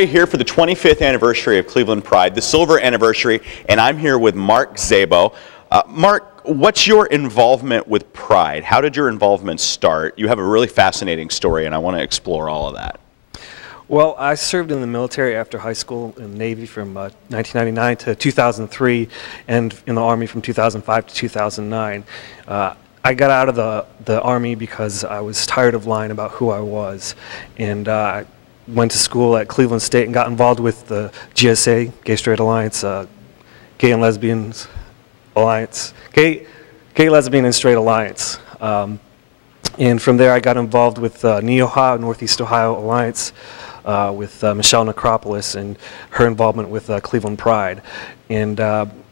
story here for the 25th anniversary of Cleveland Pride, the silver anniversary, and I'm here with Mark Szabo. Mark, what's your involvement with Pride? How did your involvement start? You have a really fascinating story, and I want to explore all of that. Well, I served in the military after high school in the Navy from 1999 to 2003, and in the Army from 2005 to 2009. I got out of the Army because I was tired of lying about who I was, and I went to school at Cleveland State and got involved with the GSA, Gay Straight Alliance, Gay and Lesbians Alliance, Gay, Lesbian and Straight Alliance. And from there I got involved with NE-Ohio, Northeast Ohio Alliance, with Michelle Necropolis and her involvement with Cleveland Pride. And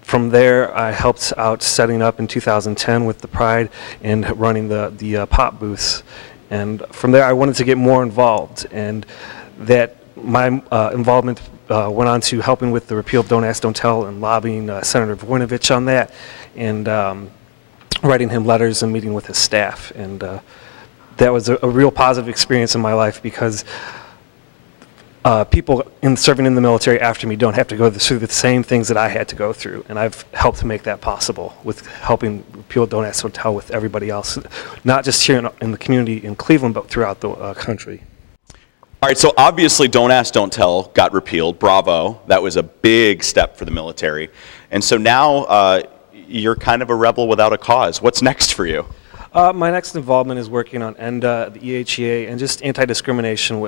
from there I helped out setting up in 2010 with the Pride and running the pop booths. And from there I wanted to get more involved, and that my involvement went on to helping with the repeal of Don't Ask, Don't Tell and lobbying Senator Voinovich on that, and writing him letters and meeting with his staff. And that was a real positive experience in my life, because people serving in the military after me don't have to go through the same things that I had to go through, and I've helped to make that possible with helping repeal Don't Ask, Don't Tell with everybody else, not just here in the community in Cleveland, but throughout the country. All right, so obviously Don't Ask, Don't Tell got repealed. Bravo. That was a big step for the military. And so now you're kind of a rebel without a cause. What's next for you? My next involvement is working on ENDA, the EHEA, and just anti-discrimination,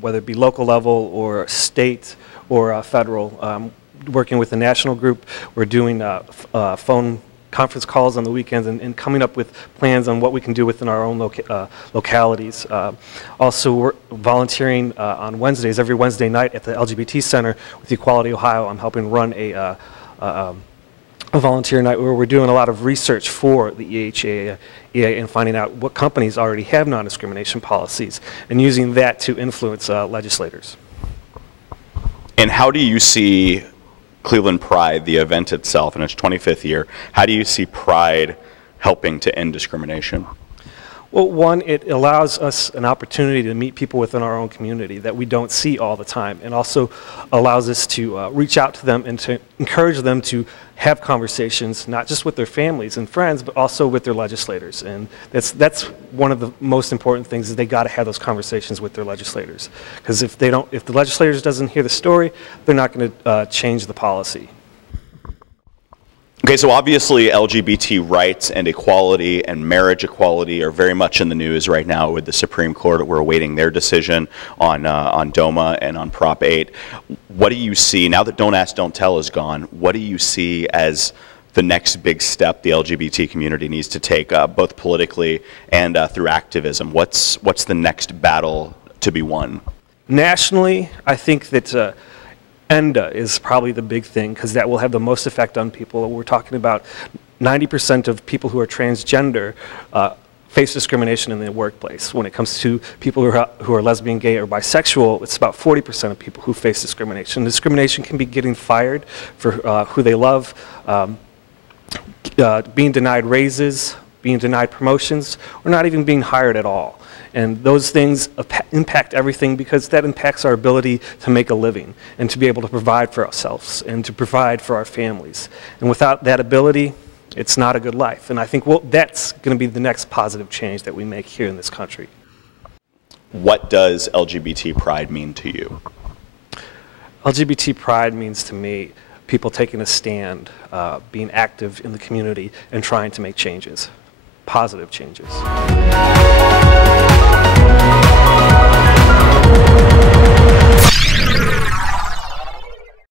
whether it be local level or state or federal. Working with the national group, we're doing phone conference calls on the weekends and coming up with plans on what we can do within our own localities. Also, we're volunteering on Wednesdays, every Wednesday night at the Lgbt Center with Equality Ohio. I'm helping run a volunteer night where we're doing a lot of research for the EHA and finding out what companies already have non-discrimination policies and using that to influence legislators. And how do you see Cleveland Pride, the event itself, in its 25th year, how do you see Pride helping to end discrimination? Well, one, it allows us an opportunity to meet people within our own community that we don't see all the time, and also allows us to reach out to them and to encourage them to have conversations, not just with their families and friends, but also with their legislators. And that's one of the most important things, is they got to have those conversations with their legislators. Because if the legislators doesn't hear the story, they're not going to change the policy. Okay, so obviously LGBT rights and equality and marriage equality are very much in the news right now with the Supreme Court. We're awaiting their decision on DOMA and on Prop 8. What do you see, now that Don't Ask, Don't Tell is gone, what do you see as the next big step the LGBT community needs to take, both politically and through activism? What's the next battle to be won? Nationally, I think that ENDA is probably the big thing, because that will have the most effect on people. We're talking about 90% of people who are transgender face discrimination in the workplace. When it comes to people who are lesbian, gay, or bisexual, it's about 40% of people who face discrimination. Discrimination can be getting fired for who they love, being denied raises, being denied promotions, or not even being hired at all. And those things impact everything, because that impacts our ability to make a living and to be able to provide for ourselves and to provide for our families. And without that ability, it's not a good life. And I think that's going to be the next positive change that we make here in this country. What does LGBT pride mean to you? LGBT pride means to me people taking a stand, being active in the community and trying to make changes, positive changes.